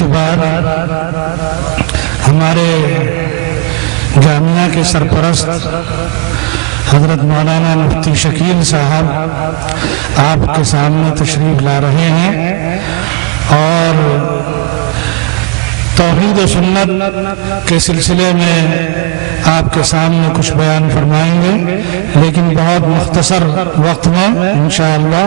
کے بعد ہمارے جامعہ کے سرپرست حضرت مولانا مفتی شکیل صاحب آپ کے سامنے تشریف لا رہے ہیں اور توحید و سنت کے سلسلے میں آپ کے سامنے کچھ بیان فرمائیں گے، لیکن بہت مختصر وقت میں انشاءاللہ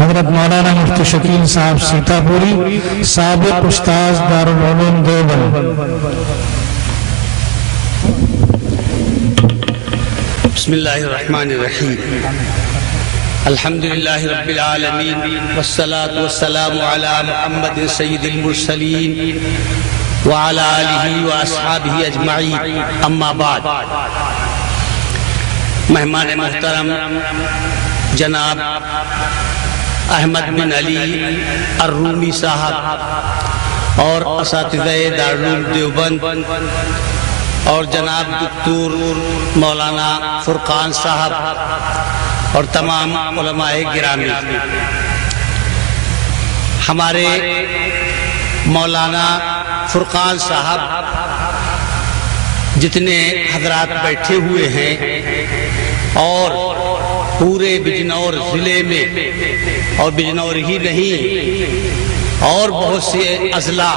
حضرت مولانا مفتی شکیل صاحب سیتا پوری، سابق استاذ دارالعلوم دیوبند۔ بسم اللہ الرحمن الرحیم، الحمدللہ رب العالمین، والصلاة والسلام علی محمد سید المرسلین وعلی آلہ واصحابہ اجمعین، اما بعد۔ مہمان محترم جناب احمد بن علی الرومی صاحب اور اساتذہ دارالعلوم دیوبند اور جناب دکتور مولانا فرقان صاحب اور تمام علماء گرامی، ہمارے مولانا فرقان صاحب جتنے حضرات بیٹھے ہوئے ہیں اور پورے بجنور ضلع میں اور بجنور ہی نہیں اور بہت سے اضلاع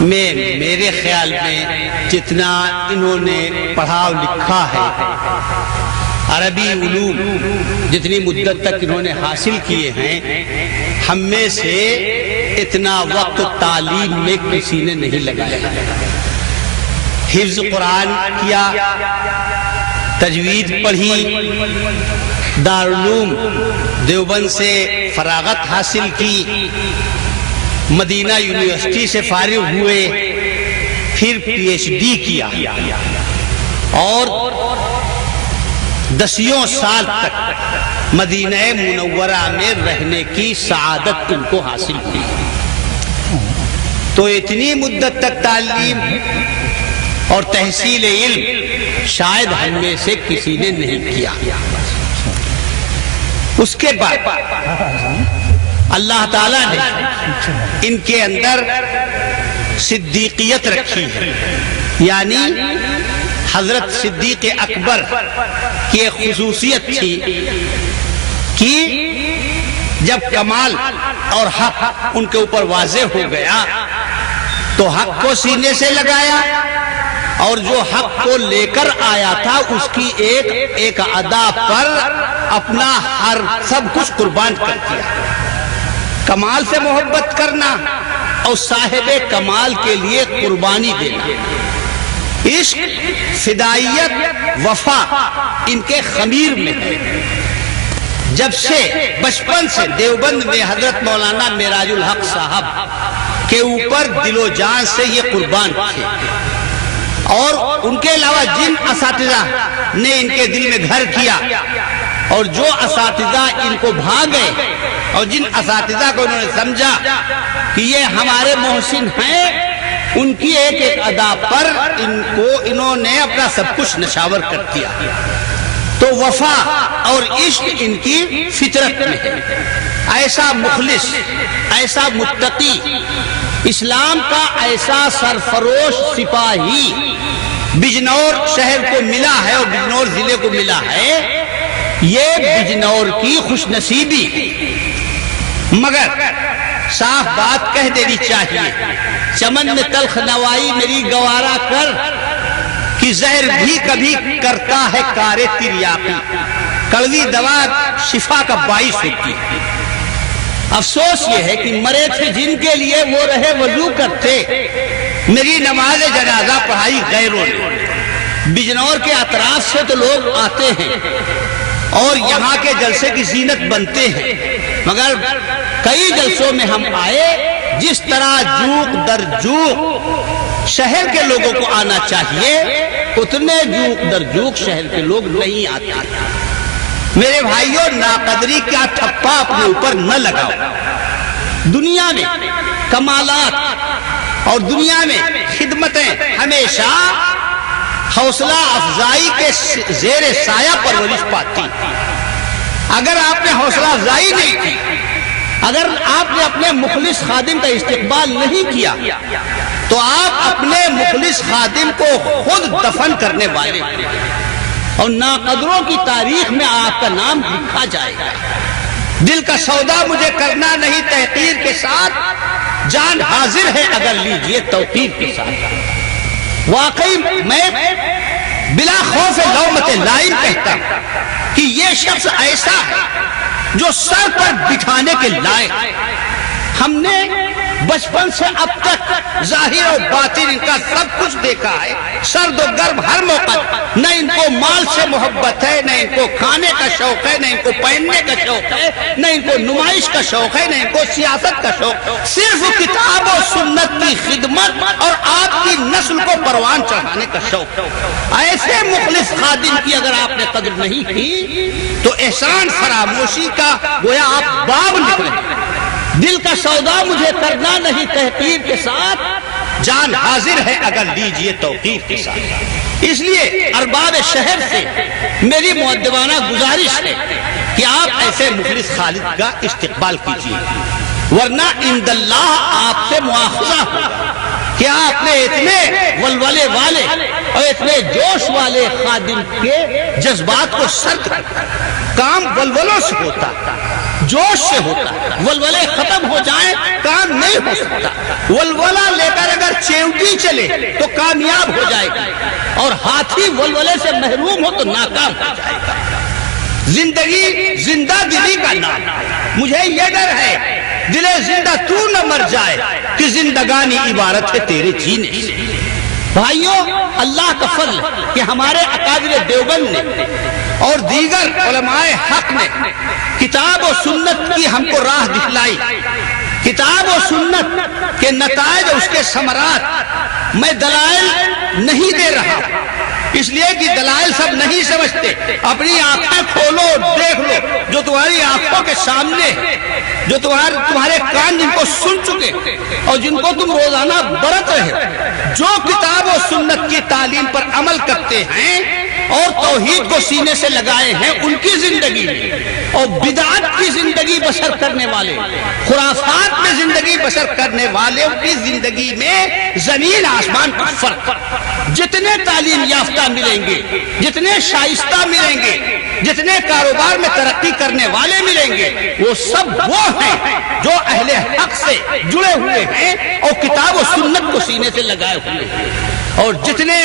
میں میرے خیال میں جتنا انہوں نے پڑھا لکھا ہے، عربی علوم جتنی مدت تک انہوں نے حاصل کیے ہیں، ہم میں سے اتنا وقت تعلیم میں کسی نے نہیں لگایا۔ حفظ قرآن کیا، تجوید پڑھی، دارالعلوم دیوبند سے فراغت حاصل کی، مدینہ یونیورسٹی سے فارغ ہوئے، پھر پی ایچ ڈی کیا اور 10 سال تک مدینہ منورہ میں رہنے کی سعادت ان کو حاصل کی۔ تو اتنی مدت تک تعلیم اور تحصیل علم شاید ہم میں سے کسی نے نہیں کیا۔ اس کے بعد اللہ تعالیٰ نے ان کے اندر صدیقیت رکھی ہے، یعنی حضرت صدیق اکبر کی ایک خصوصیت تھی کہ جب کمال اور حق ان کے اوپر واضح ہو گیا تو حق کو سینے سے لگایا اور جو حق کو لے کر آیا تھا اس کی ایک ادا پر اپنا ہر سب کچھ قربان کر دیا۔ کمال سے محبت کرنا اور صاحب کمال کے لیے قربانی دینا، عشق، فدائیت، وفا ان کے خمیر میں ہے۔ جب سے بچپن سے دیوبند میں حضرت مولانا معراج الحق صاحب کے اوپر دل و جان سے یہ قربان تھے، اور ان کے علاوہ جن اساتذہ نے ان کے دل میں گھر کیا اور جو اساتذہ ان کو بھا گئے اور جن اساتذہ کو انہوں نے سمجھا کہ یہ ہمارے محسن ہیں، ان کی ایک ادا پر انہوں نے اپنا سب کچھ نشاور کر دیا۔ تو وفا اور عشق ان کی فطرت میں ہے۔ ایسا مخلص، ایسا متقی، اسلام کا ایسا سرفروش سپاہی بجنور شہر کو ملا ہے اور بجنور ضلع کو ملا ہے، یہ بجنور کی خوش نصیبی ہے۔ مگر صاف بات کہہ دینی چاہیے، چمن میں تلخ نوائی میری گوارا کر، کہ زہر بھی کبھی کرتا ہے کار تریاقی، کڑوی دوا شفا کا باعث ہوتی ہے۔ افسوس یہ ہے کہ مرے تھے جن کے لیے وہ رہے وضو کرتے، میری نماز جنازہ پڑھائی غیروں نے۔ بجنور کے اطراف سے تو لوگ آتے ہیں اور یہاں کے جلسے کی زینت بنتے ہیں، مگر کئی جلسوں میں ہم آئے، جس طرح جوق در جوق شہر کے لوگوں کو آنا چاہیے اتنے جوق در جوق شہر کے لوگ نہیں آتے۔ میرے بھائیوں، ناقدری کا ٹھپا اپنے اوپر نہ لگاؤ۔ دنیا میں کمالات اور دنیا میں خدمتیں ہمیشہ حوصلہ افزائی کے زیر سایہ پرورش پاتی۔ اگر آپ نے حوصلہ افزائی نہیں کی اگر آپ نے اپنے مخلص خادم کا استقبال نہیں کیا تو آپ اپنے مخلص خادم کو خود دفن کرنے والے اور ناقدروں کی تاریخ میں آپ کا نام لکھا جائے گا۔ دل کا سودا مجھے کرنا نہیں تحقیر کے ساتھ، جان حاضر ہے اگر لیجئے توقیر کے ساتھ۔ واقعی میں بلا خوف لومت لائم کہتا ہوں کہ یہ شخص ایسا ہے جو سر پر بٹھانے کے لائق۔ ہم نے بچپن سے اب تک ظاہر و باطن ان کا سب کچھ دیکھا ہے، سرد و گرم ہر موقع۔ نہ ان کو مال سے محبت ہے، نہ ان کو کھانے کا شوق ہے، نہ ان کو پہننے کا شوق ہے، نہ ان کو نمائش کا شوق ہے، نہ ان کو سیاست کا شوق، صرف کتاب و سنت کی خدمت اور آپ کی نسل کو پروان چڑھانے کا شوق۔ ایسے مخلص خادم کی اگر آپ نے قدر نہیں کی تو احسان فراموشی کا گویا آپ باب نکلے۔ دل کا سودا مجھے کرنا نہیں تحقیر کے ساتھ، جان حاضر ہے اگر لیجئے توقیر کے ساتھ۔ اس لیے ارباب شہر سے میری مؤدبانہ گزارش ہے کہ آپ ایسے مخلص خالد کا استقبال کیجیے، ورنہ عند اللہ آپ سے مواخذہ ہوگا کہ آپ نے اتنے ولولے والے اور اتنے جوش والے خادم کے جذبات کو سرد کر۔ کام ولولوں سے ہوتا، جوش سے ہوتا، ولولے ختم ہو جائیں کام نہیں ہو سکتا۔ ولولہ لے کر اگر چیوٹی چلے تو کامیاب ہو جائے گا، اور ہاتھی ولولے سے محروم ہو تو ناکام ہو جائے گا۔ زندگی زندہ دلی کا نام، مجھے یہ ڈر ہے دل زندہ تو نہ مر جائے کہ زندگانی عبارت ہے تیرے جینے سے۔ بھائیوں، اللہ کا فضل کہ ہمارے اکابر دیوبند نے اور دیگر علماء حق نے کتاب و سنت کی ہم کو راہ دکھلائی۔ کتاب و سنت کے نتائج اور اس کے ثمرات میں دلائل نہیں دے رہا، اس لیے کہ دلائل سب نہیں سمجھتے۔ اپنی آنکھیں کھولو، دیکھ لو جو تمہاری آنکھوں کے سامنے، جو تمہارے کان جن کو سن چکے اور جن کو تم روزانہ برت رہے، جو کتاب و سنت کی تعلیم پر عمل کرتے ہیں اور توحید کو سینے سے لگائے ہیں، ان کی زندگی میں اور بدعت کی زندگی بسر کرنے والے، خرافات میں زندگی بسر کرنے والے کی زندگی میں زمین آسمان کا فرق۔ جتنے تعلیم یافتہ ملیں گے، جتنے شائستہ ملیں گے، جتنے کاروبار میں ترقی کرنے والے ملیں گے، وہ سب وہ ہیں جو اہل حق سے جڑے ہوئے ہیں اور کتاب و سنت کو سینے سے لگائے ہوئے ہیں۔ اور جتنے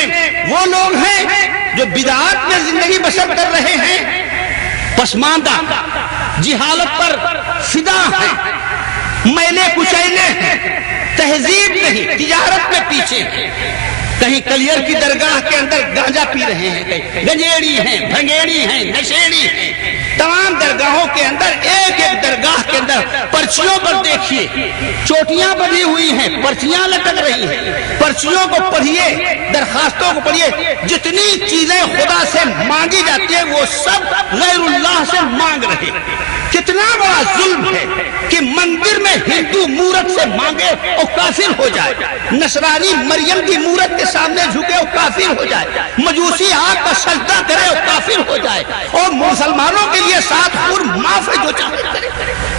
وہ لوگ ہیں جو بدعات میں زندگی بسر کر رہے ہیں، پسماندہ، جہالت پر فدا ہیں، میلے کچیلے ہیں، تہذیب نہیں، تجارت میں پیچھے ہیں، کہیں کلیئر کی درگاہ کے اندر گانجا پی رہے ہیں، کہیں گنجیڑی ہیں، بھنگیڑی ہیں، نشیڑی ہیں۔ تمام درگاہوں کے اندر ایک ایک درگاہ کے اندر پرچیوں پر دیکھیے چوٹیاں بنی ہوئی ہیں، پرچیاں لٹک رہی ہیں۔ پرچیوں کو پڑھیے، درخواستوں کو پڑھیے، جتنی چیزیں خدا سے مانگی جاتی ہیں وہ سب غیر اللہ سے مانگ رہے ہیں۔ کتنا بڑا ظلم ہے کہ مندر میں ہندو مورت سے مانگے اور کافر ہو جائے، نصرانی مریم کی مورت کے سامنے جھکے اور کافر ہو جائے، مجوسی آگ کا سجدہ کرے اور کافر ہو جائے، اور مسلمانوں کے لیے 7 خور معاف ہے جو چاہے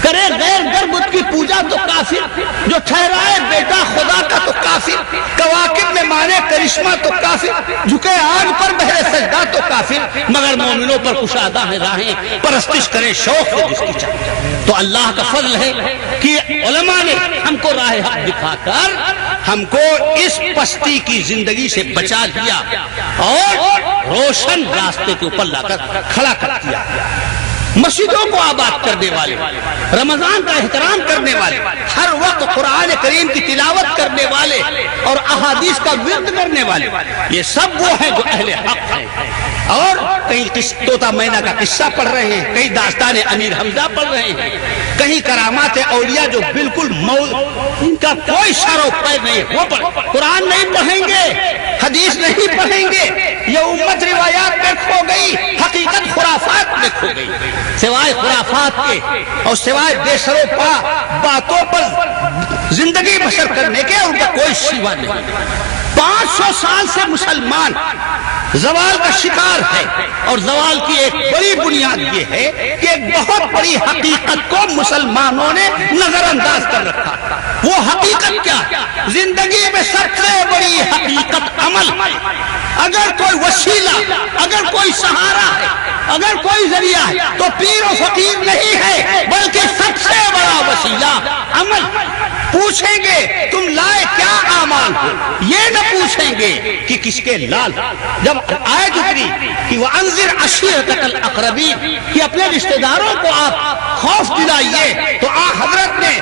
کرے، غیر بت کی پوجا تو کافر، جو ٹھہرائے بیٹا خدا کا تو کافر، کواکب میں مانے کرشمہ تو کافر، جھکے آگ پر بہرے سجدہ تو کافر، مگر مومنوں پر کشادہ ہے راہیں، پرستش کرے شوق سے جس کی چاہے۔ تو اللہ کا فضل ہے کہ علماء نے ہم کو راہ حق دکھا کر ہم کو اس پستی کی زندگی سے بچا لیا اور روشن راستے کے اوپر لا کر کھڑا کر دیا۔ مسجدوں کو آباد کرنے والے، رمضان کا احترام کرنے والے، ہر وقت قرآن کریم کی تلاوت کرنے والے اور احادیث کا ورد کرنے والے، یہ سب وہ ہیں جو اہل حق ہیں۔ اور کہیں طوطا مینا کا قصہ پڑھ رہے ہیں، کہیں داستان امیر حمزہ پڑھ رہے ہیں، کہیں کرامات اولیاء جو بالکل ان کا کوئی سر و پیر نہیں، وہ قرآن نہیں پڑھیں گے، حدیث نہیں پڑھیں گے، یہ امت روایات میں کھو گئی، حقیقت خرافات میں کھو گئی۔ سوائے خرافات کے اور سوائے بے سر و پا باتوں پر زندگی بسر کرنے کے ان کا کوئی سیوا نہیں۔ 500 سال سے مسلمان زوال کا شکار ہے، اور زوال کی ایک بڑی بنیاد یہ ہے کہ ایک بہت بڑی حقیقت کو مسلمانوں نے نظر انداز کر رکھا۔ وہ حقیقت کیا؟ زندگی میں سب سے بڑی حقیقت عمل۔ اگر کوئی وسیلہ، اگر کوئی سہارا ہے، اگر کوئی ذریعہ ہے تو پیر و فقیر نہیں ہے، بلکہ سب سے بڑا وسیلہ عمل۔ پوچھیں گے تم لائے کیا اعمال ہو، یہ نہ پوچھیں گے کہ کس کے لال۔ جب آیت اتری کہ وَأَنذِرْ عَشِيرَتَكَ الْأَقْرَبِينَ کہ اپنے رشتہ داروں کو آپ خوف دلائیے، تو حضرت نے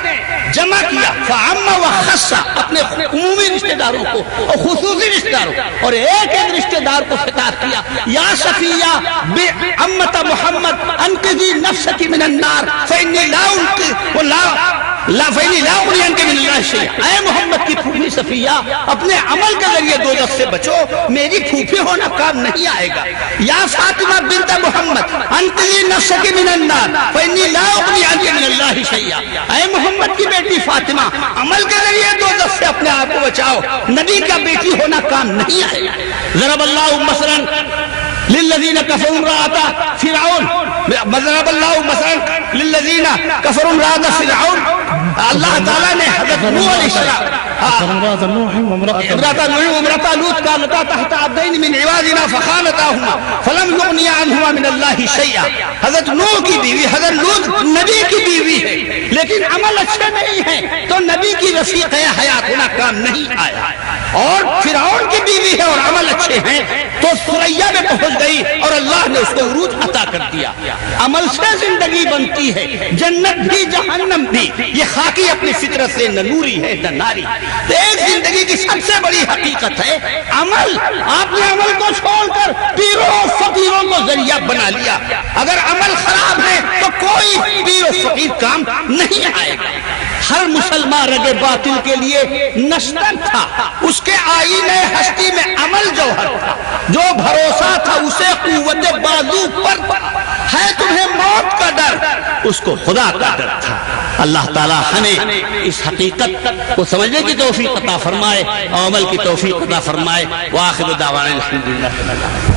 جمع کیا فَعَمَّ وَخَصَّ اپنے عمومی رشتہ داروں کو اور خصوصی رشتہ داروں، اور ایک ایک رشتہ دار کو خطاب کیا، یا صفیہ عمت محمد انقذی نفسک من النار فإنی لا اغنی عنک من اللہ شیئا۔ اے محمد کی پھوپھی صفیہ، اپنے عمل کے ذریعے دوزخ سے بچو، میری پھوپھی ہونا کام نہیں آئے گا۔ یا فاطمہ بنت محمد انقذی نفسک من النار فإنی لا اغنی عنک من اللہ شیئا۔ اے محمد کی بیٹی فاطمہ، عمل کے ذریعے دوزخ سے اپنے آپ کو بچاؤ، نبی کا بیٹی ہونا کام نہیں آئے گا۔ ضرب اللہ مثلا للذین کفروا امرأۃ فرعون، ضرب اللہ مثلا للذین کفروا امرأۃ فرعون۔ اللہ تعالیٰ نے حضرت نوح علیہ السلام امرأة نوح وامرأة لوط كانتا تحت عبدين من عبادنا فخانتاهما فلم يغنيا عنهما من الله شيئا۔ حضرت نوح کی بیوی حضرت لوط نبی کی بیوی ہے، لیکن عمل اچھے نہیں ہیں تو نبی کی رفیق حیات ہونا کام نہیں آیا۔ اور فرعون کی بیوی ہے اور عمل اچھے ہیں تو ثریا میں پہنچ گئی اور اللہ نے اس کو عروج عطا کر دیا۔ عمل سے زندگی بنتی ہے، جنت بھی جہنم بھی، یہ خاکی اپنی فطرت سے نہ نوری ہے نہ ناری۔ ایک زندگی کی سب سے بڑی حقیقت ہے عمل۔ آپ نے عمل کو چھوڑ کر پیروں و فقیروں کو ذریعہ بنا لیا۔ اگر عمل خراب ہے تو کوئی پیر و فقیر کام نہیں آئے گا۔ ہر مسلمان رگ باطل کے لیے نشتر تھا، اس کے آئین ہستی میں عمل جوہر تھا، جو بھروسہ تھا اسے قوت بازو پر ہے، تمہیں موت کا ڈر، اس کو خدا کا ڈر تھا۔ اللہ تعالیٰ ہمیں اس حقیقت کو سمجھنے کی توفیق عطا فرمائے اور عمل کی توفیق عطا فرمائے۔ وآخر دعوانا الحمدللہ۔